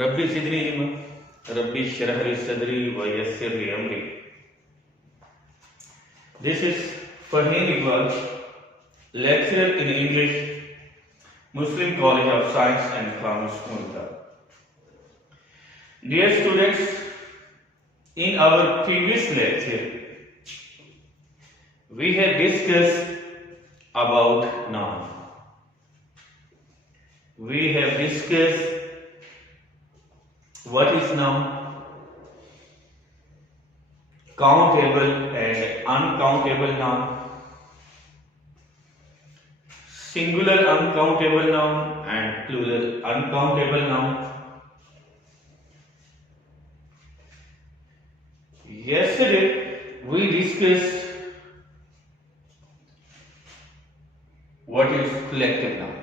रब्बी Sydney इल्मा रब्बी शरह ली सदरी व यस्सिर ली अमरी. This is Farheen Iqbal, lecturer in English, Muslim College of Science and Commerce, Multan. Dear students, in our previous lecture, we have discussed about noun. We have discussed what is noun, countable and uncountable noun, singular uncountable noun and plural uncountable noun. Yesterday we discussed what is collective noun.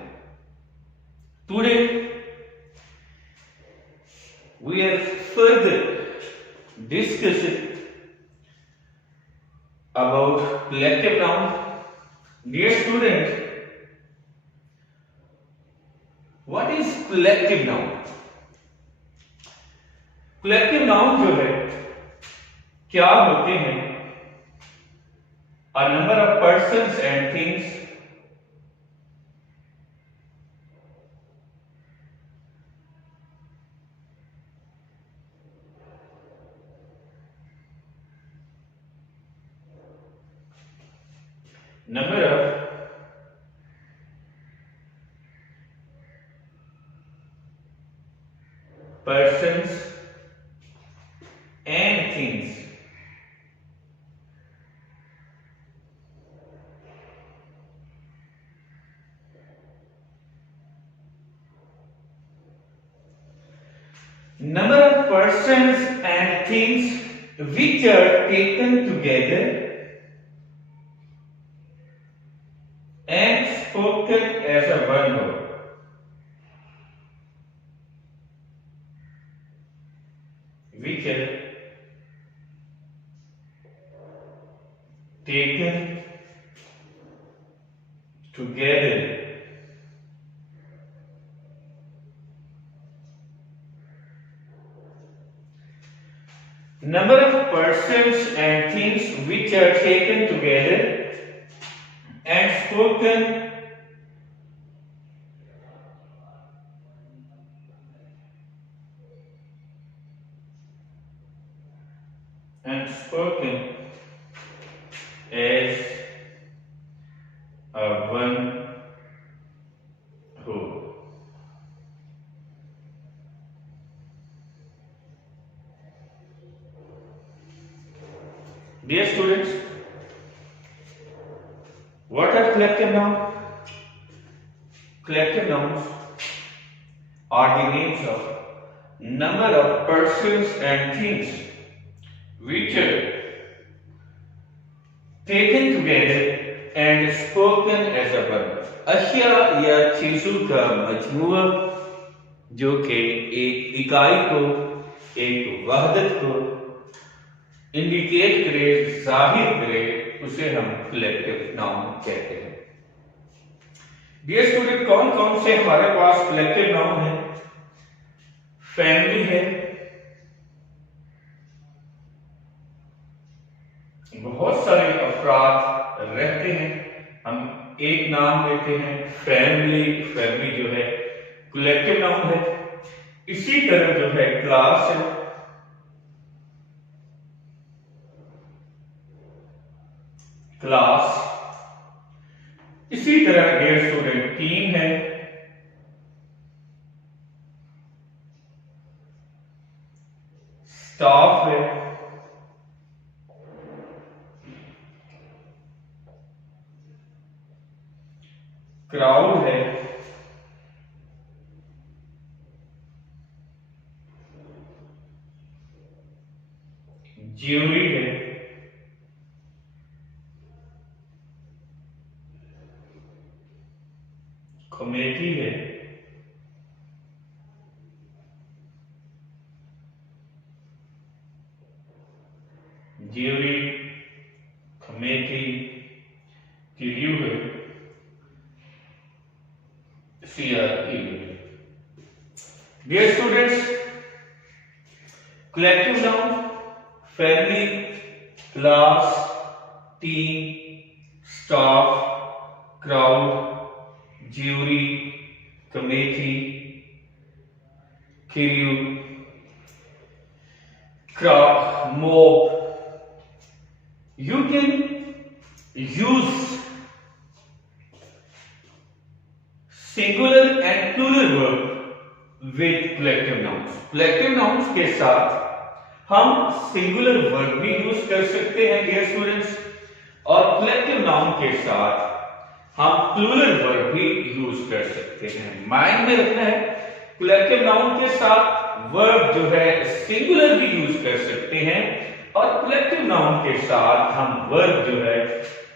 Today we are further discussing about collective noun. Dear students, what is collective noun? collective noun जो है क्या होते हैं? A number of persons and things number of persons and things number of persons and things which are taken together and spoken as a one word. Which are taken together number of persons and things which are taken together and spoken as a one whole. Dear students, what are collective nouns? Collective nouns are the names of number of persons and things which are taken together and spoken as a one. अशिया या चीजों का मजमूआ जो कि एक इकाई को, एक वहदत को इंडिकेट करे, जाहिर करे, उसे हम कलेक्टिव नाउन कहते हैं. डियर स्टूडेंट, कौन कौन से हमारे पास कलेक्टिव नाउन है? फैमिली है, बहुत सारे अफराद रहते हैं, हम एक नाम देते हैं फैमिली. फैमिली जो है कलेक्टिव नाउन है. इसी तरह जो है क्लास है, क्लास. इसी तरह डियर स्टूडेंट टीम है, स्टाफ है, क्राउड है, ज्यूरी है, कमेटी है, ज्यूरी, कमेटी, रिव्यू है, CRE. Dear students, collective noun family, class, team, staff, crowd, jury, committee, crew, crowd, mob. You can use singular and plural verb with collective nouns. Collective nouns के साथ हम singular verb भी use कर सकते हैं dear students, और collective noun के साथ हम plural verb भी यूज कर सकते हैं। माइंड में रखना है, collective noun के साथ वर्ब जो है सिंगुलर भी यूज कर सकते हैं और कलेक्टिव नाउन के साथ हम वर्ब जो है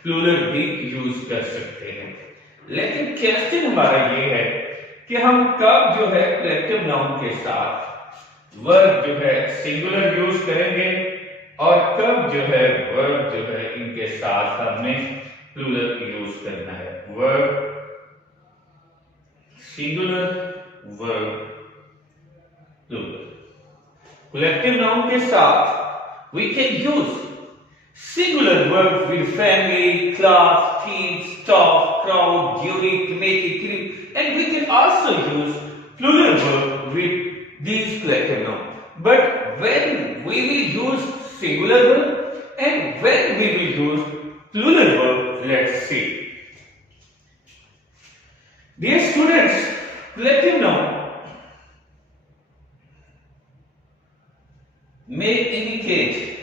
प्लूरल भी यूज कर सकते हैं। लेकिन क्वेश्चन हमारा ये है कि हम कब जो है कलेक्टिव नाउन के साथ वर्ब जो है सिंगुलर यूज करेंगे और कब जो है वर्ब जो है इनके साथ हमने प्लूरल यूज करना है। Verb singular, verb collective noun के साथ we can use singular verbs with family, class, team, staff, crowd, jury, committee, crew, and we can also use plural verbs with these collective nouns. But when we will use singular verb and when we will use plural verb, let's see. Dear students, collective noun may indicate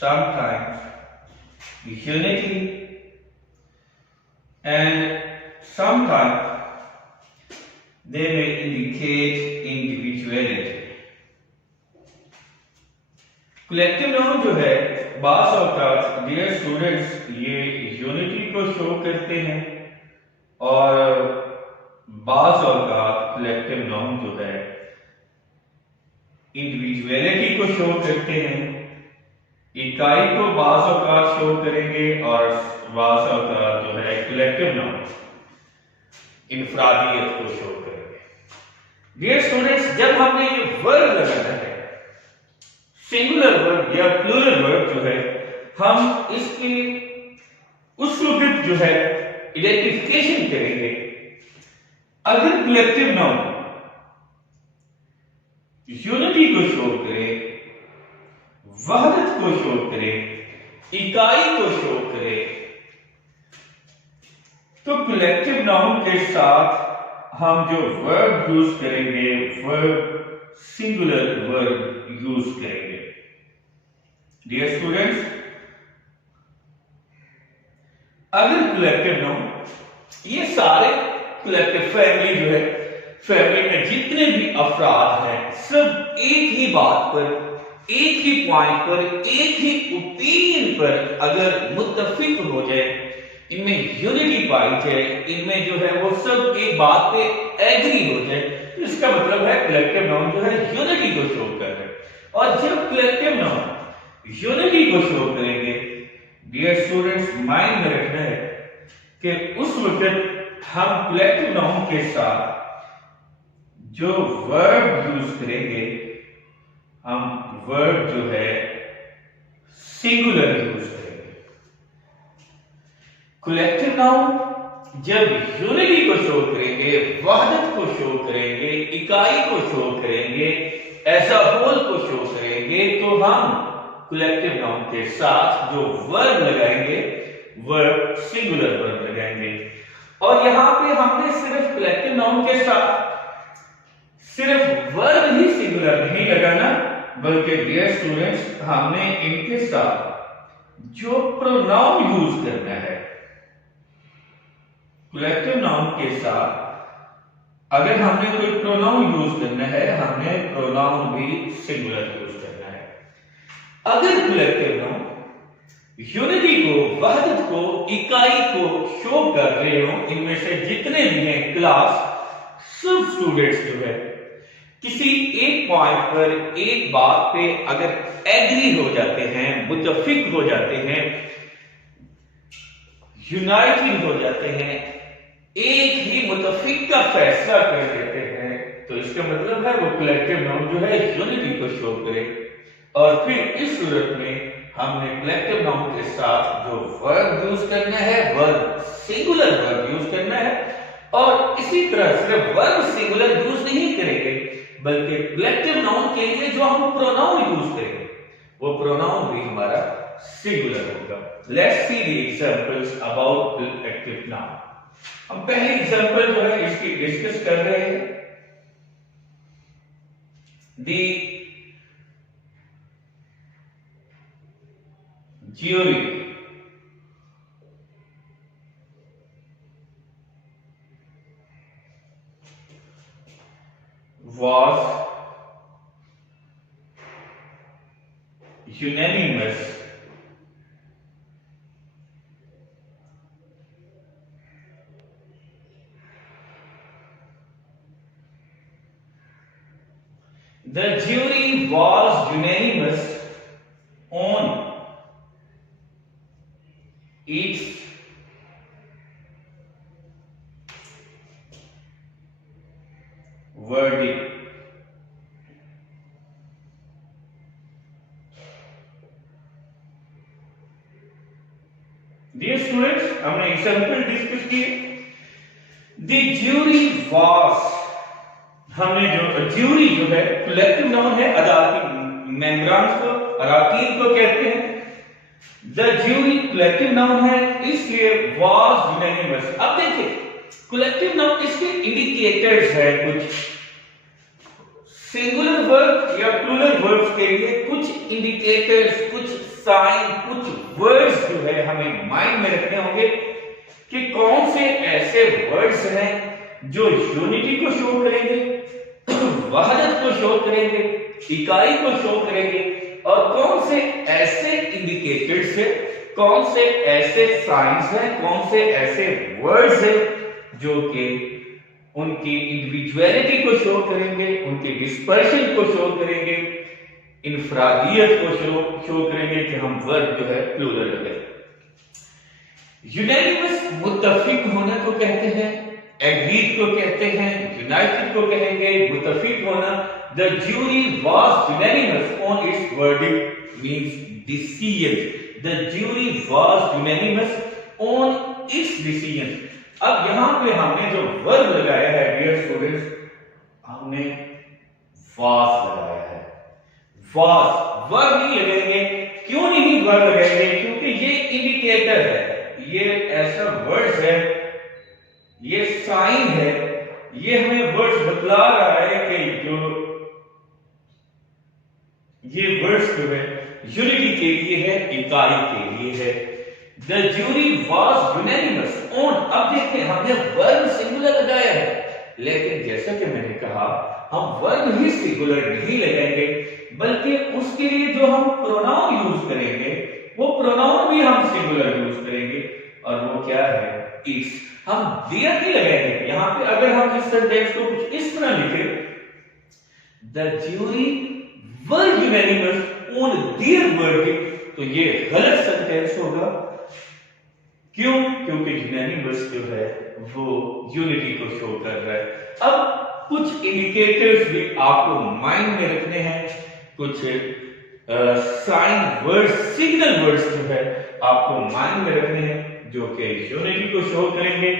sometimes unity and sometimes they may indicate individuality. Collective noun जो है बास औकात dear students ये unity को show करते हैं और बास औकात कलेक्टिव नाउन जो है इंडिविजुअलिटी को शो करते हैं। इकाई को बास औकात शो करेंगे और बास औकात जो है कलेक्टिव नाउन इनफरादियत को शो करेंगे। डियर स्टूडेंट्स, जब हमने ये वर्ब लगाना है सिंगुलर वर्ब या प्लूरल वर्ब जो है हम इसकी उस वक्त जो है आइडेंटिफिकेशन करेंगे अगर कलेक्टिव नाउन यूनिटी को शो करे, वहदत को शो करे, इकाई को शो करे, तो कलेक्टिव नाउन के साथ हम जो वर्ब यूज करेंगे वर्ब सिंगुलर वर्ब यूज करेंगे। डियर स्टूडेंट्स, अगर कलेक्टिव नाउन ये सारे कलेक्टिव फैमिली जो है फैमिली में जितने भी अफराद हैं सब एक ही बात पर, एक ही पॉइंट पर, एक ही ओपिनियन पर अगर मुत्तफिक हो जाए, इनमें यूनिटी पाई जाए, इनमें जो है वो सब एक बात पे एग्री हो जाए, इसका मतलब है कलेक्टिव नाउन जो है यूनिटी को शो कर रहे हैं। और जब कलेक्टिव नाउन यूनिटी को शो करेंगे डियर स्टूडेंट्स माइंड में रखना है कि उस वक्त हम कलेक्टिव नाउन के साथ जो वर्ब यूज करेंगे हम वर्ब जो है सिंगुलर यूज करेंगे। कलेक्टिव नाउन जब यूनिटी को शो करेंगे, वहदत को शो करेंगे, इकाई को शो करेंगे, एज अ होल को शो करेंगे, तो हम कलेक्टिव नाउन के साथ जो वर्ब लगाएंगे वर्ब सिंगुलर वर्ब लगाएंगे। और यहां पे हमने सिर्फ कलेक्टिव नाउन के साथ सिर्फ वर्ब ही सिंगुलर नहीं लगाना, बल्कि डियर स्टूडेंट्स हमने इनके साथ जो प्रोनाउन यूज करना है कलेक्टिव नाउन के साथ अगर हमने कोई प्रोनाउन यूज करना है हमने प्रोनाउन भी सिंगुलर यूज करना है। अगर कलेक्टिव नाउन यूनिटी को, वहदत को, इकाई को शो कर रहे हो, इनमें से जितने भी हैं क्लास सब स्टूडेंट्स जो है किसी एक पॉइंट पर एक बात पे अगर एग्री हो जाते हैं, मुत्तफिक हो जाते हैं, यूनाइटेड हो जाते हैं, एक ही मुत्तफिक का फैसला कर लेते हैं, तो इसका मतलब है वो कलेक्टिव नाउन जो है यूनिटी को शो करे। और फिर इस सूरत में हमने कलेक्टिव नाउन के साथ जो वर्ब यूज करना है, वर्ब सिंगुलर वर्ब यूज करना है। और इसी तरह सिर्फ वर्ब सिंगुलर यूज नहीं करेंगे, बल्कि कलेक्टिव नाउन के लिए जो हम प्रोनाउन यूज करेंगे वो प्रोनाउन भी हमारा सिंगुलर होगा। Let's see the examples about collective noun. हम पहली एग्जांपल जो है इसकी डिस्कस कर रहे हैं। The jury was unanimous the jury was unanimous on its verdict. Dear students, हमने एग्जाम्पल डिस्कस किए। The jury was, हमने जो ज्यूरी जो है कलेक्टिव नाउन है, अदालती मेंबरान को, अराकीन को कहते हैं। The jury कलेक्टिव नाउन है, इसलिए was unanimous। अब देखिए कलेक्टिव नाउन इसके इंडिकेटर्स है, कुछ सिंगुलर वर्ब या प्लूरल वर्ब्स के लिए कुछ इंडिकेटर्स, कुछ साइन, कुछ वर्ड्स जो है हमें माइंड में रखने होंगे कि कौन से ऐसे वर्ड्स हैं जो यूनिटी को शो करेंगे, वहदत को शो करेंगे, इकाई को शो करेंगे, और कौन से ऐसे इंडिकेटर्स हैं, कौन से ऐसे साइंस हैं, कौन से ऐसे वर्ड्स हैं जो कि उनकी इंडिविजुअलिटी को शो करेंगे, उनके डिस्पर्शन को शो करेंगे, इनफरादियत को शो करेंगे कि हम वर्ड जो है प्लूरल है। यूनानिमस मुत्तफिक होने को कहते हैं, एग्रीड को कहते हैं, यूनाइटेड को कहेंगे, मुत्तफिक होना। The jury was unanimous on its verdict means decision. The jury was unanimous on its decision. अब यहां पे हमने जो वर्ब लगाया है डियर स्टूडेंट्स, हमने was लगाया है। was वर्ब नहीं लगाएंगे। क्यों नहीं वर्ब लगाएंगे? क्योंकि ये इंडिकेटर है, ये ऐसा वर्ड्स है, ये साइन है, ये हमें वर्ड्स बतला रहा है कि जो ये वर्ड्स जो है यूनिटी के लिए है, इकाई के लिए है। The jury was unanimous on, अब देखिए हमने वर्ब सिंगुलर लगाया है, लेकिन जैसा कि मैंने कहा हम वर्ब ही सिंगुलर नहीं लगाएंगे, बल्कि उसके लिए जो हम प्रोनाउन यूज करेंगे वो प्रोनाउन भी हम सिंगुलर यूज करेंगे, और वो क्या है? इट्स। हम देयर नहीं लगाएंगे। यहां पे अगर हम इस सेंटेंस को कुछ इस तरह लिखे, the jury were unanimous on their verdict, तो ये गलत सेंटेंस होगा। क्यों? क्योंकि यूनानिमस जो है वो यूनिटी को शो कर रहा है। अब कुछ इंडिकेटर्स भी आपको माइंड में रखने हैं, कुछ साइन वर्ड्स, सिग्नल वर्ड्स जो है आपको माइंड में रखने हैं जो कि यूनिटी को शो करेंगे।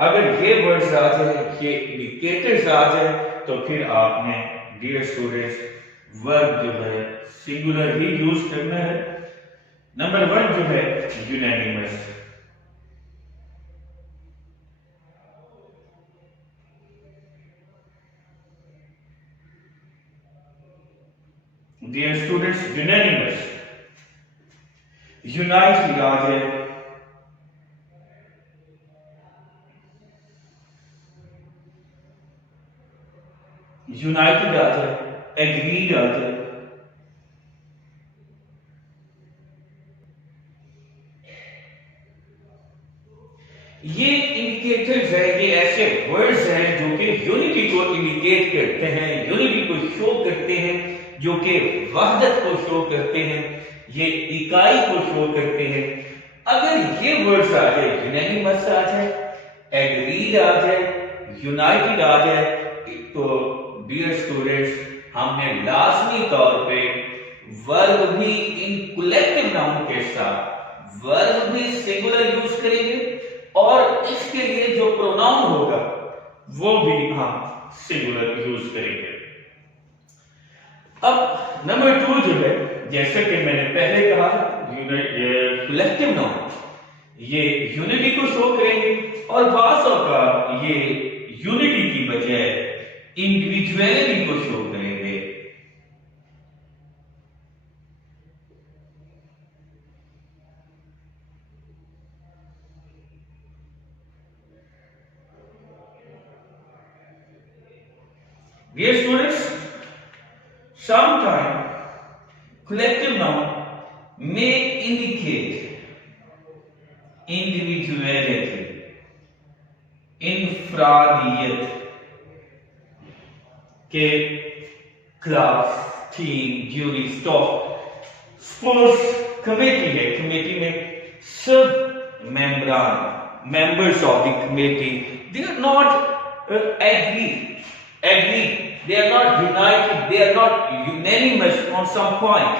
अगर ये वर्ड्स आ जाए, ये इंडिकेटर्स आ जाए, तो फिर आपने डियर स्टूडेंट्स वर्ब जो है सिंगुलर ही यूज करना है। नंबर 1 जो है unanimous. Dear students, unanimous, unite आ जाए, यूनाइटेड आ जाए, एग्रीड आ जाए, ये इंडिकेटर्स है, ये ऐसे वर्ड्स हैं जो कि यूनिटी को इंडिकेट करते हैं, यूनिटी को शो करते हैं, जो कि वहदत को शो करते हैं, ये इकाई को शो करते हैं। अगर ये वर्ड्स आ जाए, यूनानिमस आ जाए, एग्रीड आ जाए, यूनाइटेड आ जाए, तो डियर स्टूडेंट्स, हमने लाजमी तौर पे वर्ब भी इन कलेक्टिव नाउन के साथ वर्ब भी सिंगुलर यूज करेंगे और इसके लिए जो प्रोनाउन होगा वो भी हम सिंगुलर यूज करेंगे। अब नंबर 2 जो है, जैसे कि मैंने पहले कहा, कलेक्टिव नाउन ये यूनिटी को शो करेंगे और बात औकात ये यूनिटी की बजाय इंडिविजुअलिटी को शो करेंगे। Dear students, sometimes collective noun may indicate individuality, infradiyat के class, team, jury, staff, sports committee है, कमेटी में सब members of the committee, they are not agree, they are not united, they are not unanimous on some point।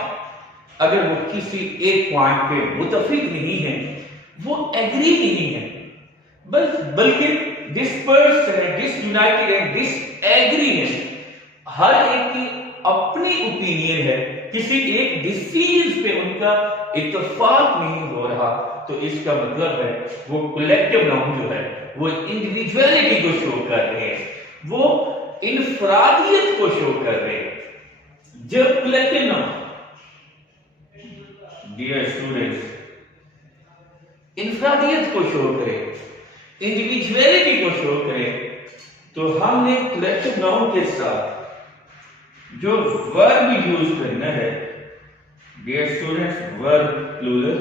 अगर वो किसी एक point पे मुतफिक नहीं है, वो एग्री नहीं है, बल्कि डिस्पर्स है, डिसयूनाइटेड है, डिसएग्री है, हर एक की अपनी ओपिनियन है, किसी एक डिसीजन पे उनका इत्तेफाक नहीं हो रहा, तो इसका मतलब है वो कलेक्टिव नाउन जो है वो इंडिविजुअलिटी को शो कर रहे हैं, वो इनफरादियत को शो कर रहे हैं। जब कलेक्टिव नाउन, डियर स्टूडेंट्स, इनफरादियत को शो करे, इंडिविजुअलिटी को शो करे, तो हमने कलेक्टिव नाउन के साथ जो वर्ब यूज करना है, डियर स्टूडेंट्स, वर्ब प्लूरल।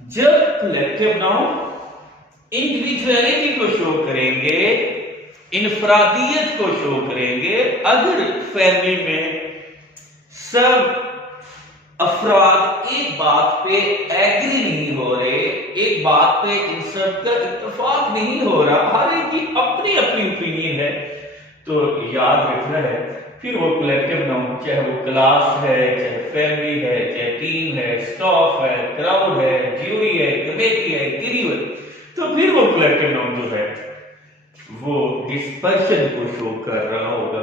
जब कलेक्टिव नाउन इंडिविजुअलिटी को शो करेंगे, इनफरादियत को शो करेंगे, अगर फैमिली में सब अफराद एक बात पे एग्री नहीं हो रहे, एक बात पे इन सब का इत्तेफाक नहीं हो रहा, हर एक की अपनी अपनी ओपिनियन है, तो याद रखना है फिर वो कलेक्टिव नाउन, चाहे वो क्लास है, चाहे फैमिली है, चाहे टीम है, स्टाफ है, क्राउड है, ज्यूरी है, कमेटी है, गिरी है, तो फिर वो कलेक्टिव नाउन जो है वो डिस्पर्शन को शो कर रहा होगा,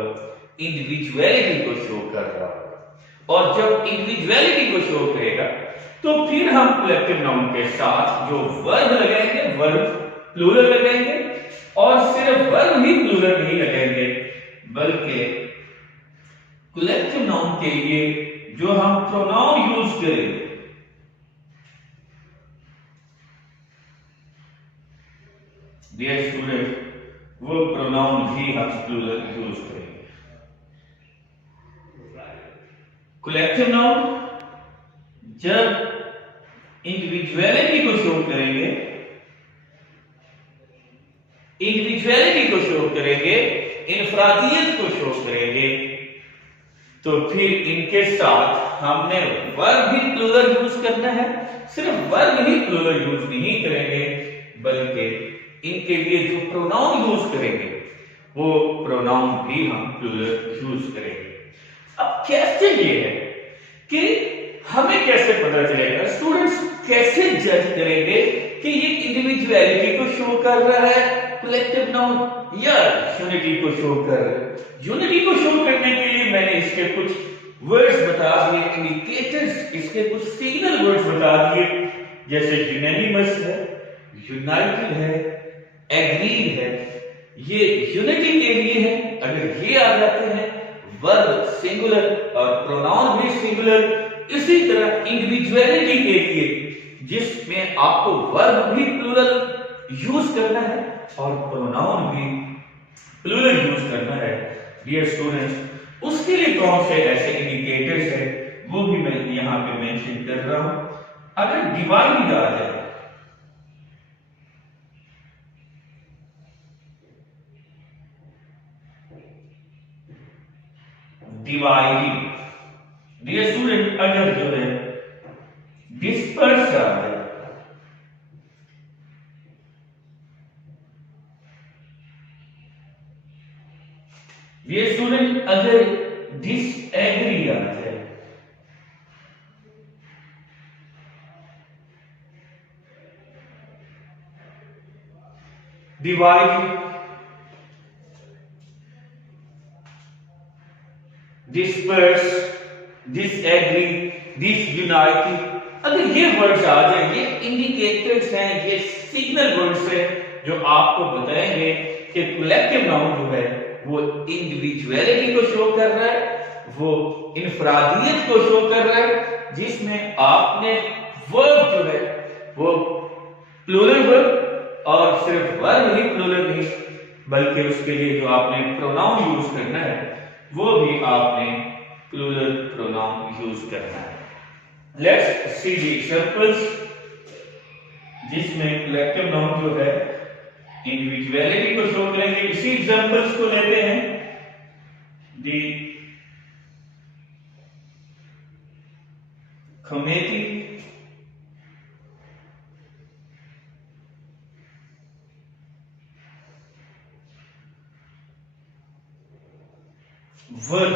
इंडिविजुअलिटी को शो कर रहा होगा। और जब इंडिविजुअलिटी को शो करेगा तो फिर हम कलेक्टिव नाउन के साथ जो वर्ब लगाएंगे, वर्ब प्लूरल लगाएंगे, और सिर्फ वर्ब ही प्लूरल नहीं लगाएंगे, बल्कि कलेक्टिव नाउन के लिए जो हम प्रोनाउन यूज करेंगे, डियर स्टूडेंट, वो प्रोनाउन भी हम प्लूरल यूज करेंगे। कलेक्टिव नाउन जब इंडिविजुअलिटी को शो करेंगे, इनफरादियत को शो करेंगे, तो फिर इनके साथ हमने वर्ब भी प्लूरल यूज करना है। सिर्फ वर्ब ही प्लूरल यूज नहीं करेंगे, बल्कि इनके लिए जो प्रोनाउन यूज करेंगे वो प्रोनाउन भी हम प्लूरल यूज करेंगे। अब क्वेश्चन ये है कि हमें कैसे पता चलेगा, स्टूडेंट्स कैसे जज करेंगे कि ये इंडिविजुअलिटी को शो कर रहा है कलेक्टिव नाउन या यूनिटी को शो कर रहा है। यूनिटी को शो करने के लिए मैंने इसके कुछ वर्ड्स बता दिए, इंडिकेटर्स, इसके कुछ सिग्नल वर्ड्स बता दिए, जैसे यूनानिमस है, यूनाइटेड है, एग्रीड है, ये यूनिटी के लिए है। अगर ये आ जाते हैं, वर्ब सिंगुलर और प्रोनाउन भी सिंगुलर। इसी तरह इंडिविजुअलिटी के लिए, जिसमें आपको वर्ब भी प्लूरल यूज करना है और प्रोनाउन भी प्लूरल यूज करना है, डियर स्टूडेंट्स, उसके लिए कौन से ऐसे इंडिकेटर्स है वो भी मैं यहां पे मेंशन कर रहा हूं। अगर डिवाइड आ जाए, डिवाइडिंग, डियर स्टूडेंट, अगर जो है डिस्पर्स आ जाए, डियर स्टूडेंट, अगर डिसएग्री आ जाए, डिवाइड, डिस्पर्स, डिसएग्री, डिसयूनाइटेड, अगर ये वर्ड्स आ जाए, ये इंडिकेटर्स हैं, ये सिग्नल वर्ड्स हैं जो आपको बताएंगे कि कलेक्टिव नाउन जो है वो इंडिविजुअलिटी को शो कर रहा है, वो इनफरादियत को शो कर रहा है, जिसमें आपने वर्ब जो है वो प्लूरल वर्ब, और सिर्फ वर्ब ही प्लूरल नहीं, बल्कि उसके लिए जो आपने प्रोनाउन यूज करना है वो भी आपने प्लूरल प्रोनाउन यूज करना है। लेट्स सी द एग्जांपल्स जिसमें कलेक्टिव नाउन जो है इंडिविजुअलिटी को शो करेंगे। इसी एग्जांपल्स को लेते हैं। The committee verb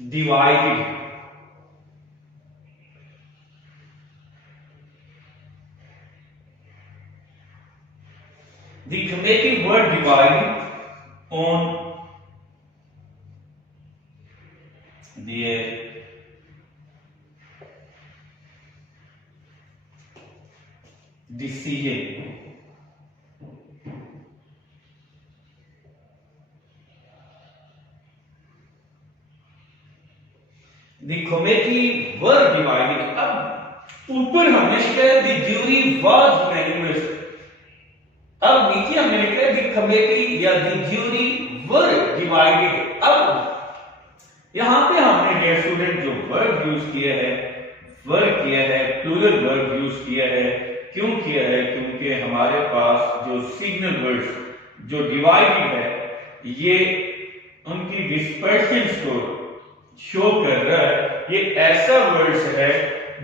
divided, the committee were divided on their decision. The committee were divided. अब ऊपर हमने लिखा है the jury was unanimous, अब नीचे हमने लिखा है the committee या the jury were divided। अब यहां पे हमने डियर स्टूडेंट जो वर्ब यूज किया है, वर्ब किया है, प्लूरल वर्ब यूज किया है। क्यों किया है? क्योंकि हमारे पास जो सिग्नल वर्ड्स जो डिवाइडेड है, ये उनकी डिस्पर्शंस को शो कर रहा है। ये ऐसा वर्ड्स है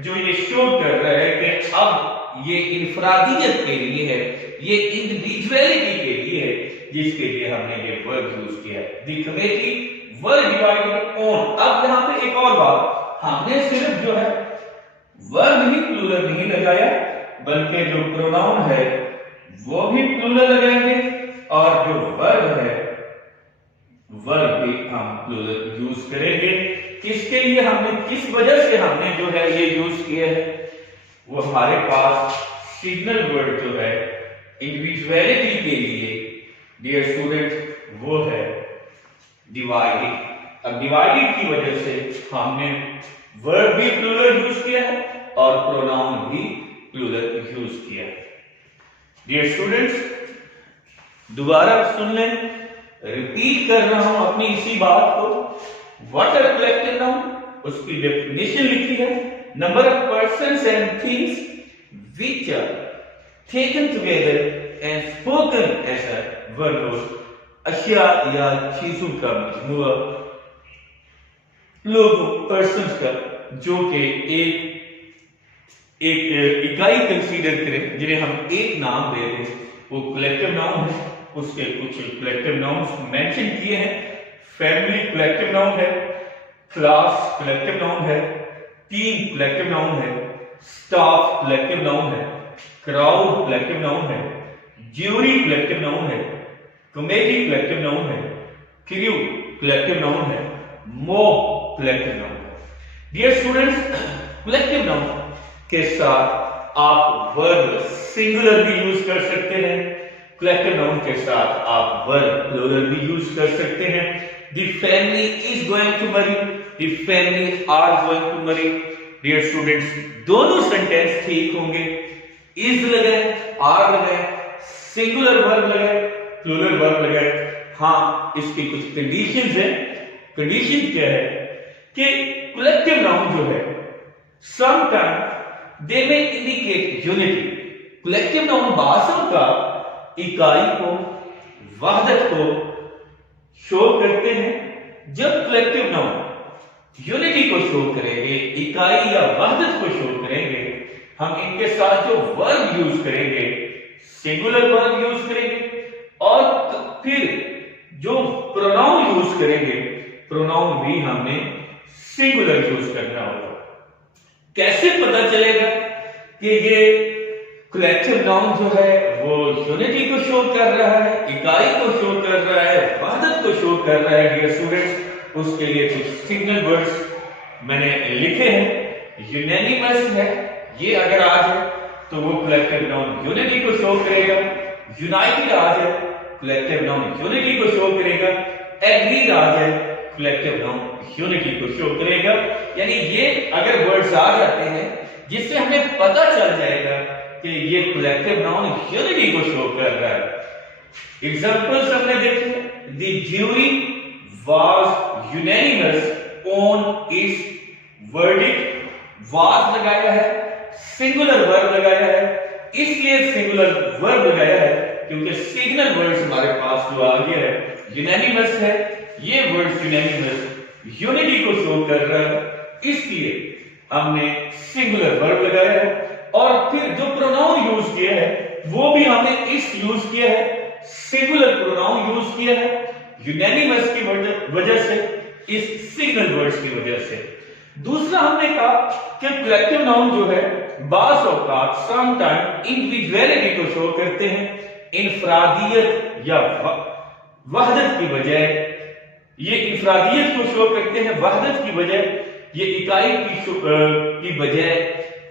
जो ये शो कर रहा है कि अब ये इनफरादियत के लिए है, ये इंडिविजुअलिटी के लिए है, जिसके लिए हमने ये वर्ड यूज किया है। The committee were divided on. अब यहां पे एक और बात, हमने सिर्फ जो है वर्ब ही प्लूरल नहीं लगाया, बल्कि जो प्रोनाउन है वो भी प्लूरल लगाएंगे, और जो वर्ब है वर्ब भी हम प्लूरल यूज करेंगे। किसके लिए हमने, किस वजह से हमने जो है ये यूज किया है? वो हमारे पास सिग्नल वर्ड जो है इंडिविजुअलिटी के लिए डियर स्टूडेंट वो है डिवाइडेड। अब डिवाइडेड की वजह से हमने वर्ब भी प्लूरल यूज किया है और प्रोनाउन भी प्लूरल यूज किया है। डियर स्टूडेंट्स, दोबारा सुन लें, रिपीट कर रहा हूं अपनी इसी बात को। What are collective noun? उसकी डेफिनेशन लिखी है। Number of persons and things which are taken together and spoken as a word. अशिया या चीजों का मजमूआ, लोगों, पर्सन्स का, जो कि एक इकाई कंसीडर करें, जिन्हें हम एक नाम दे दें, वो कलेक्टिव नाउन है। उसके कुछ कलेक्टिव नाउन्स मेंशन किए हैं। फैमिली कलेक्टिव नाउन है, क्लास कलेक्टिव नाउन है, टीम कलेक्टिव नाउन है, स्टाफ कलेक्टिव नाउन है, क्राउड कलेक्टिव नाउन है, ज्यूरी कलेक्टिव नाउन है, कमेटी कलेक्टिव नाउन है, क्रू कलेक्टिव नाउन है, मॉब कलेक्टिव नाउन है। डियर स्टूडेंट्स, कलेक्टिव नाउन के साथ आप वर्ब सिंगुलर भी यूज कर सकते हैं, कलेक्टिव नाउन के साथ आप वर्ब प्लूरल भी यूज कर सकते हैं। The family is going to marry, the family are going to marry. Dear students, दोनों सेंटेंस ठीक होंगे। इज लगाए, आर लगाए, सिंगुलर वर्ब लगाए, प्लूरल वर्ब लगाए। हाँ, इसकी कुछ कंडीशंस हैं। कंडीशन क्या है कि कलेक्टिव नाउन जो है समटाइम दे में इंडिकेट यूनिटी। कलेक्टिव नाउन बासों का इकाई को, वहदत को शो करते हैं। जब कलेक्टिव नाउन यूनिटी को शो करेंगे, इकाई या वहदत को शो करेंगे, हम इनके साथ जो वर्ब यूज करेंगे सिंगुलर वर्ब यूज करेंगे और फिर जो प्रोनाउन यूज करेंगे प्रोनाउन भी हमने सिंगुलर यूज करना होगा। कैसे पता चलेगा कि ये कलेक्टिव नाउन जो है वो यूनिटी को शो कर रहा है, इकाई को शो कर रहा है, वहदत को शो कर रहा है डियर स्टूडेंट्स? उसके लिए कुछ सिग्नल वर्ड्स मैंने लिखे हैं। यूनानिमस है, ये अगर आ जाए तो वो कलेक्टिव नाउन यूनिटी को शो करेगा। यूनाइटेड आ जाए कलेक्टिव नाउन यूनिटी को शो करेगा। एग्रीड आ जाए कलेक्टिव नाउन यूनिटी को शो करेगा। यानी ये अगर वर्ड्स आ जाते हैं जिससे हमें पता चल जाएगा कि ये कलेक्टिव नाउन यूनिटी को शो कर रहा है। एग्जांपल्स हमने देखे, the jury was unanimous on it's verdict. Was लगाया है, सिंगुलर वर्ब लगाया है, इसलिए सिंगुलर वर्ब लगाया है क्योंकि सिग्नल वर्ड्स हमारे पास जो आ गया है यूनानिमस है, ये वर्ड यूनानिमस यूनिटी को शो कर रहा है, इसलिए हमने सिंगुलर वर्ब लगाया है। और फिर जो प्रोनाउन यूज किया है वो भी हमने इस यूज किया है, सिंगुलर प्रोनाउन यूज किया है यूनानिमस की वजह से, इस सिग्नल वर्ड्स की वजह से। दूसरा हमने कहा कि कलेक्टिव नाउन जो है बास औकात समटाइम इंडिविजुअलिटी को शो करते हैं, इनफरादियत या वहदत की बजाय। ये इनफरादियत को शो करते हैं, वहदत की बजाय, ये इकाई की बजाय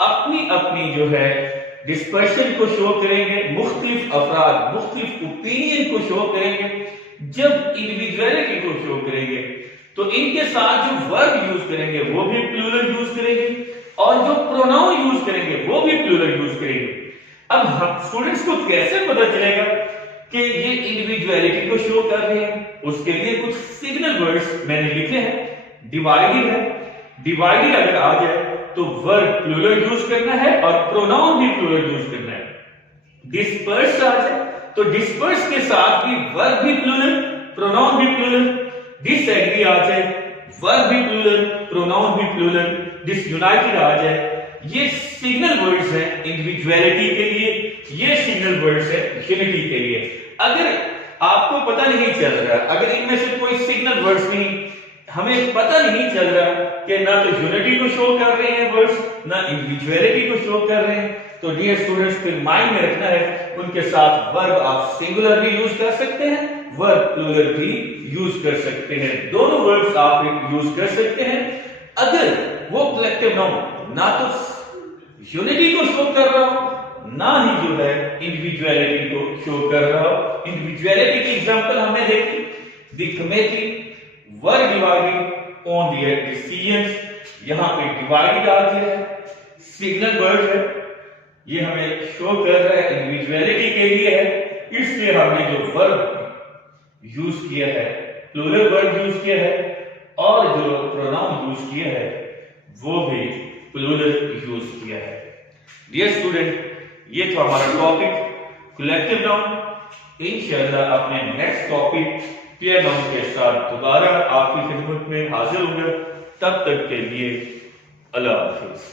अपनी अपनी जो है डिस्पर्शन को शो करेंगे। मुख्तलिफ अफराद मुख्तलिफ ओपिनियन को शो करेंगे। जब इंडिविजुअलिटी को शो करेंगे तो इनके साथ जो वर्ब यूज करेंगे वो भी प्लूरल यूज करेंगे और जो प्रोनाउन यूज करेंगे वो भी प्लूरल यूज करेंगे। अब हम स्टूडेंट्स को कैसे पता चलेगा कि ये इंडिविजुअलिटी को शो कर रहे हैं? उसके लिए कुछ सिग्नल वर्ड्स मैंने लिखे हैं। डिवाइडेड है, डिवाइडेड अगर आ जाए तो वर्ब प्लूरल यूज करना है और प्रोनाउन भी प्लूरल यूज करना है। डिस्पर्स आ जाए तो डिस्पर्स के साथ भी वर्ब भी प्लूरल, प्रोनाउन भी प्लूरल। डिसएग्री आ जाए, वर्ब भी प्लूरल, प्रोनाउन भी प्लूरल। डिसयूनाइटेड आ जाए, ये सिग्नल वर्ड्स हैं इंडिविजुअलिटी के लिए, ये सिग्नल वर्ड्स हैं यूनिटी के लिए। अगर आपको पता नहीं चल रहा, अगर इनमें से कोई सिग्नल वर्ड्स नहीं, हमें पता नहीं चल रहा कि ना तो यूनिटी को शो कर रहे हैं वर्ड्स, ना इंडिविजुअलिटी को शो कर रहे हैं, तो डियर स्टूडेंट्स फिर माइंड में रखना है उनके साथ वर्ब आप सिंगुलर भी यूज कर सकते हैं, वर्ब प्लूरल भी यूज कर सकते हैं। दोनों वर्ड्स आप यूज कर सकते हैं। अगर वो कलेक्टिव नाउन ना तो यूनिटी को शो कर रहा हो, ना ही जो है इंडिविजुअलिटी को शो कर रहा हो। इंडिविजुअलिटी की एग्जांपल हमने देखी, the committee were divided on their decisions. यहां पे डिवाइडेड आ गया है, सिग्नल वर्ड है, ये हमें शो कर रहा है इंडिविजुअलिटी के लिए है, इसलिए हमने जो वर्ब यूज किया है प्लूरल वर्ब यूज किया है और जो प्रोनाउन यूज किया है वो भी प्लूरल यूज किया है। डियर स्टूडेंट, ये था हमारा टॉपिक कलेक्टिव नाउन। इंशाल्लाह अपने नेक्स्ट टॉपिक पेयर नाउन के साथ दोबारा आपकी खिदमत में हाजिर होंगे। तब तक के लिए अल्लाह हाफिज।